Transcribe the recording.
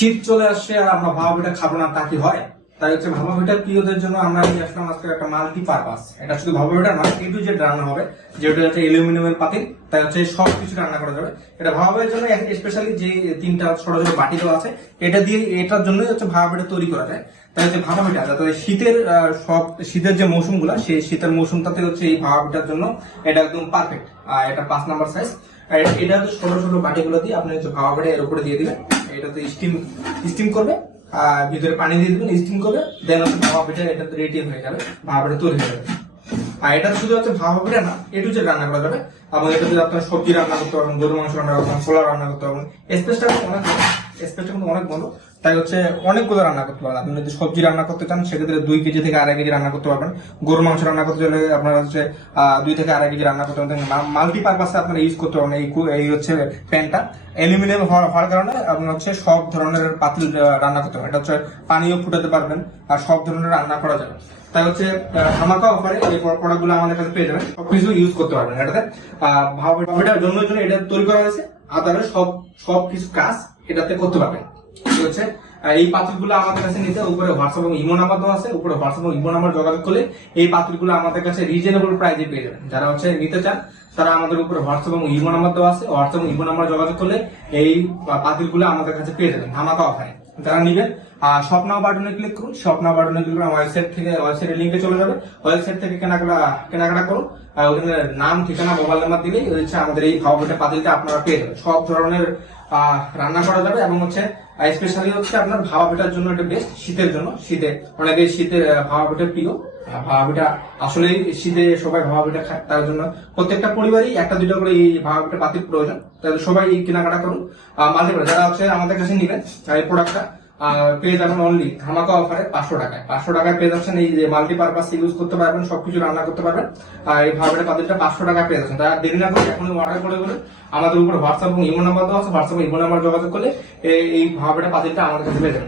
শীত চলে আসছে আর আমরা ভাব এটা খাব না তা কি হয়? তাই হচ্ছে ভাবা পিঠা প্রিয়দের জন্য আমরা নিয়ে আসলাম আজকে একটা মাল্টি পারপাস এটা শুধু ভাবা পিঠা নয় টু জেড রান্না হবে, যেটা হচ্ছে অ্যালুমিনিয়ামের পাতিল তাই হচ্ছে সব কিছু রান্না করা যাবে। এটা ভাবা পিঠার জন্য স্পেশালি যে তিনটা ছোট ছোট বাটি দেওয়া আছে, এটা দিয়ে এটার জন্যই হচ্ছে ভাবা পিঠা তৈরি করা যায়। তাই হচ্ছে ভাবা পিঠা যাতে শীতের সব, শীতের যে মৌসুমগুলো, সেই শীতের মৌসুমটাতে হচ্ছে এই ভাবা পিঠার জন্য এটা একদম পারফেক্ট আর এটা পাঁচ নাম্বার সাইজ আর এটা হচ্ছে ছোট ছোট বাটিগুলো দিয়ে আপনি হচ্ছে ভাবা পিঠা এর উপরে দিয়ে দিবেন, এটাতে স্টিম স্টিম করবে। ভিতরে পানি দিয়ে দেবেন স্টিম করবে দেন হচ্ছে ভাবা পিঠা এটা রেডি হয়ে যাবে ভাবা পিঠা তৈরি হয়ে যাবে। আর এটা শুধু হচ্ছে ভাবা পিঠা না এটু যে রান্না করা যাবে। এবং এটা যদি আপনার সবজি রান্না করতে পারবেন গরু মাংস রান্না করতে পারবেন ছোলা রান্না করতে পারবেন স্পেসটা অনেক স্পেসটা কিন্তু অনেক বড়। তাই হচ্ছে অনেকগুলো রান্না করতে পারবেন। আপনি যদি সবজি রান্না করতে চান, সেক্ষেত্রে দুই কেজি থেকে আড়াই কেজি রান্না করতে পারবেন। গরু মাংস রান্না করতে চাইলে আপনার হচ্ছে দুই থেকে আড়াই কেজি রান্না করতে পারবেন। মাল্টি পারপাসে আপনারা ইউজ করতে পারবেন এই এই হচ্ছে প্যানটা। অ্যালুমিনিয়াম হওয়ার কারণে আপনার হচ্ছে সব ধরনের পাতিল রান্না করতে পারবেন। এটা হচ্ছে পানিও ফুটাতে পারবেন আর সব ধরনের রান্না করা যাবে। তাই হচ্ছে ধামাকা অফারে এই প্রোডাক্টগুলো আমাদের কাছে পেয়ে যাবেন। সবকিছু ইউজ করতে পারবেন এটাতে। ভাবেটার জন্য এটা তৈরি করা হয়েছে। আদারের সব সব কিছু কাজ এটাতে করতে পারবে। ঠিক আছে এই পাত্রগুলো আমাদের কাছে নিতে উপরে হোয়াটসঅ্যাপ এবং ইমো নাম্বার দেওয়া আছে। উপরে হোয়াটসঅ্যাপ এবং ইমো নাম্বার যোগাযোগ করলে এই পাত্রগুলো আমাদের কাছে রিজনেবল প্রাইসে পেয়ে যাবেন। যারা হচ্ছে নিতে চান, তারা আমাদের উপরে হোয়াটসঅ্যাপ এবং ইমো নাম্বার দেওয়া আছে। হোয়াটসঅ্যাপ এবং ইমো নাম্বার যোগাযোগ করলে এই পাতিলগুলো আমাদের কাছে পেয়ে যাবেন। ধামাকা অফারে যারা নিবে আর নাও বাটনে ক্লিক করুন শপ বাটনে ক্লিক করুন ওয়েবসাইট থেকে ওয়েবসাইটের লিঙ্কে চলে যাবে। ওয়েবসাইট থেকে কেনাকাটা কেনাকাটা করুন। আর ওখানে নাম, ঠিকানা মোবাইল নাম্বার দিলেই হচ্ছে আমাদের এই খাওয়া পিঠা পাতিলটা আপনারা পেয়ে যাবেন। সব ধরনের রান্না করা যাবে এবং হচ্ছে স্পেশালি হচ্ছে আপনার ভাওয়া পিঠার জন্য এটা বেস্ট শীতের জন্য। শীতে অনেকে শীতের ভাওয়া পেটের প্রিয়। আহ, ভাবা পিঠা আসলেই শীতে সবাই ভাবা খায় তার জন্য প্রত্যেকটা পরিবারই একটা দুটো করে এই ভাবা পিঠা পাতিল প্রয়োজন। তাহলে সবাই এই কেনাকাটা করুন। মাঝে যারা হচ্ছে আমাদের কাছে নিবেন এই প্রোডাক্টটা পেয়ে যাবেন অনলি ধামাকা অফারে পাঁচশো টাকায়। পাঁচশো টাকায় পেয়ে যাচ্ছেন এই যে মাল্টি পারপাস ইউজ করতে পারবেন সবকিছু রান্না করতে পারবেন। আর এই ভাবের পাতিলটা পাঁচশো টাকায় পেয়ে যাচ্ছেন। তারা দেরি না করে এখনই অর্ডার করে বলে আমাদের উপর হোয়াটসঅ্যাপ এবং ইমো নাম্বার দেওয়া আছে হোয়াটসঅ্যাপ ইমো নাম্বার যোগাযোগ করলে এই- এই ভাবের পাতিলটা আমাদের কাছে পেয়ে যাবেন।